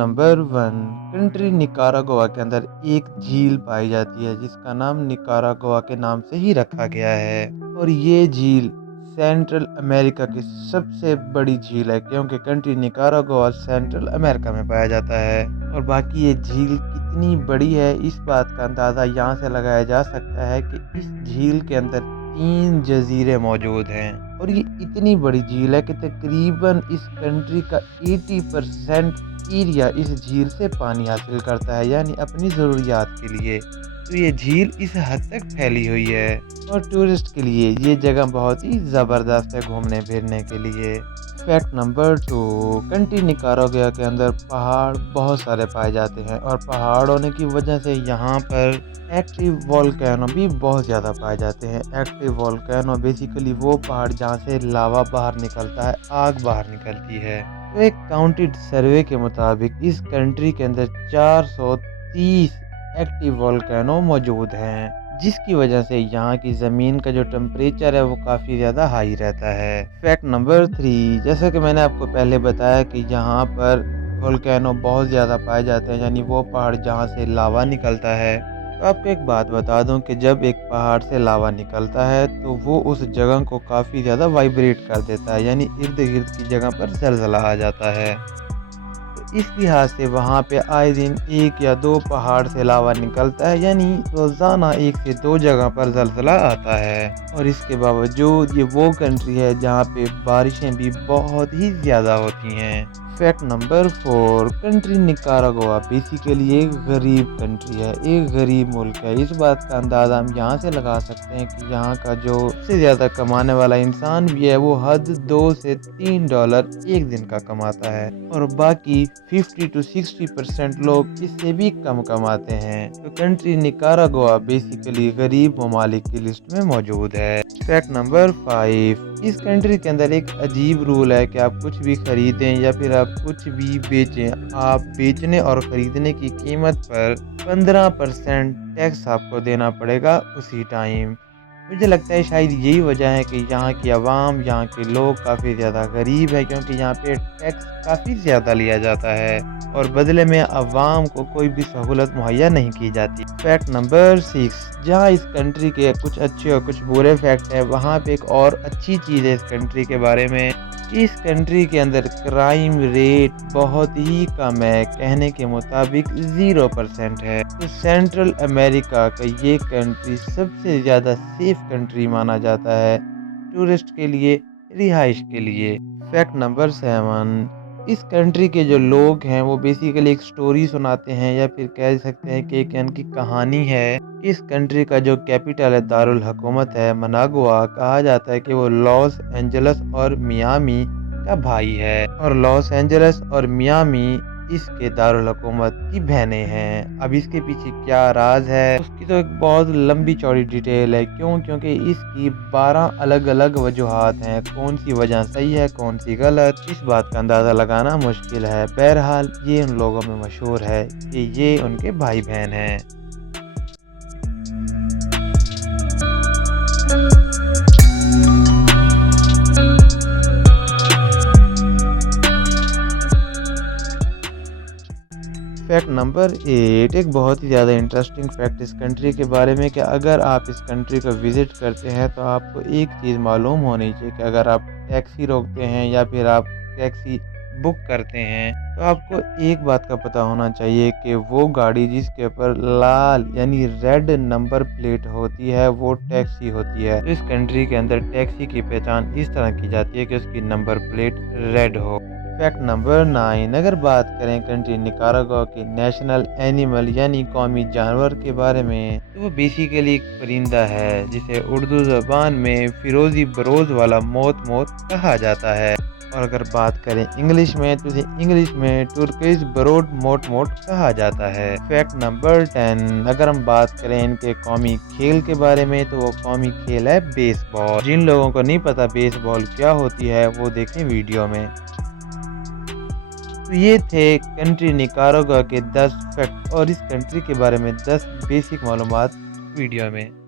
Number 1, country Nicaragua के अंदर एक झील पाई जाती है जिसका नाम निकारागुआ के नाम से ही रखा गया है। और ये झील सेंट्रल अमेरिका की सबसे बड़ी झील है क्योंकि कंट्री निकारागुआ सेंट्रल अमेरिका में पाया जाता है। और बाकी ये झील कितनी बड़ी है इस बात का अंदाज़ा यहाँ से लगाया जा सकता है कि इस झील के अंदर 3 जजीरे मौजूद हैं। और ये इतनी बड़ी झील है कि तकरीबन इस कंट्री का 80% एरिया इस झील से पानी हासिल करता है, यानी अपनी ज़रूरियात के लिए। तो ये झील इस हद तक फैली हुई है और टूरिस्ट के लिए ये जगह बहुत ही ज़बरदस्त है घूमने फिरने के लिए। फैक्ट नंबर 2, कंट्री निकारागुआ के अंदर पहाड़ बहुत सारे पाए जाते हैं और पहाड़ होने की वजह से यहाँ पर एक्टिव वोल्केनो भी बहुत ज़्यादा पाए जाते हैं। एक्टिव वोल्केनो बेसिकली वो पहाड़ जहाँ से लावा बाहर निकलता है, आग बाहर निकलती है। तो एक काउंटेड सर्वे के मुताबिक इस कंट्री के अंदर 430 एक्टिव वोल्केनो मौजूद हैं, जिसकी वजह से यहाँ की ज़मीन का जो टेम्परेचर है वो काफ़ी ज़्यादा हाई रहता है। फैक्ट नंबर 3, जैसा कि मैंने आपको पहले बताया कि यहाँ पर वोल्केनो बहुत ज़्यादा पाए जाते हैं, यानी वो पहाड़ जहाँ से लावा निकलता है। तो आपको एक बात बता दूं कि जब एक पहाड़ से लावा निकलता है तो वो उस जगह को काफ़ी ज़्यादा वाइब्रेट कर देता है, यानी इर्द गिर्द की जगह पर ज़लज़ला आ जाता है। तो इस लिहाज से वहाँ पे आए दिन 1 या 2 पहाड़ से लावा निकलता है, यानी रोज़ाना 1 से 2 जगह पर ज़लज़ला आता है। और इसके बावजूद ये वो कंट्री है जहाँ पे बारिशें भी बहुत ही ज़्यादा होती हैं। Fact number 4, country Nicaragua basically एक गरीब कंट्री है, एक गरीब मुल्क है। इस बात का अंदाज़ा हम यहाँ से लगा सकते हैं कि यहाँ का जो सबसे ज़्यादा कमाने वाला इंसान भी है वो हद $2 से $3 एक दिन का कमाता है और बाकी 50 to 60% लोग इससे भी कम कमाते हैं। तो कंट्री निकारागुआ बेसिकली गरीब ममालिक की लिस्ट में मौजूद है। फैक्ट नंबर 5, इस कंट्री के अंदर एक अजीब रूल है कि आप कुछ भी खरीदें या फिर आप कुछ भी बेचें, आप बेचने और ख़रीदने की कीमत पर 15% टैक्स आपको देना पड़ेगा उसी टाइम। मुझे लगता है शायद यही वजह है कि यहाँ की आवाम, यहाँ के लोग काफ़ी ज़्यादा गरीब है क्योंकि यहाँ पे टैक्स काफ़ी ज़्यादा लिया जाता है और बदले में आवाम को कोई भी सहूलत मुहैया नहीं की जाती। फैक्ट नंबर 6, जहाँ इस कंट्री के कुछ अच्छे और कुछ बुरे फैक्ट है, वहाँ पे एक और अच्छी चीज़ है इस कंट्री के बारे में कि इस कंट्री के अंदर क्राइम रेट बहुत ही कम है, कहने के मुताबिक 0% है। तो सेंट्रल अमेरिका का ये कंट्री सबसे ज़्यादा सेफ कंट्री माना जाता है टूरिस्ट के लिए, रिहाइश के लिए। फैक्ट नंबर 7, इस कंट्री के जो लोग हैं वो बेसिकली एक स्टोरी सुनाते हैं या फिर कह सकते हैं कि एक इनकी कहानी है। इस कंट्री का जो कैपिटल है, दारुल हुकूमत है मनागुआ, कहा जाता है कि वो लॉस एंजलस और मियामी का भाई है और लॉस एंजलस और मियामी इसके दारुल हुकूमत की बहनें हैं। अब इसके पीछे क्या राज है उसकी तो एक बहुत लंबी चौड़ी डिटेल है। क्योंकि इसकी 12 अलग अलग वजूहात हैं। कौन सी वजह सही है, कौन सी गलत, इस बात का अंदाज़ा लगाना मुश्किल है। बहरहाल ये उन लोगों में मशहूर है कि ये उनके भाई बहन हैं। फैक्ट नंबर 8, एक बहुत ही ज़्यादा इंटरेस्टिंग फैक्ट इस कंट्री के बारे में कि अगर आप इस कंट्री को विज़िट करते हैं तो आपको एक चीज़ मालूम होनी चाहिए कि अगर आप टैक्सी रोकते हैं या फिर आप टैक्सी बुक करते हैं तो आपको एक बात का पता होना चाहिए कि वो गाड़ी जिसके ऊपर लाल यानी रेड नंबर प्लेट होती है वो टैक्सी होती है। तो इस कंट्री के अंदर टैक्सी की पहचान इस तरह की जाती है कि उसकी नंबर प्लेट रेड हो। फैक्ट नंबर 9, अगर बात करें कंट्री निकारागुआ के नेशनल एनिमल यानी कौमी जानवर के बारे में तो वो बेसिकली एक परिंदा है जिसे उर्दू ज़बान में फिरोज़ी बरोज़ वाला मोत मोत कहा जाता है और अगर बात करें इंग्लिश में तो इसे इंग्लिश में तुर्किश बरोड मोट मोट कहा जाता है। फैक्ट नंबर 10, अगर हम बात करें इनके कौमी खेल के बारे में तो वो कौमी खेल है बेसबॉल। जिन लोगों को नहीं पता बेसबॉल क्या होती है वो देखें वीडियो में। तो ये थे कंट्री निकारागुआ के 10 फैक्ट और इस कंट्री के बारे में 10 बेसिक मालूमात वीडियो में।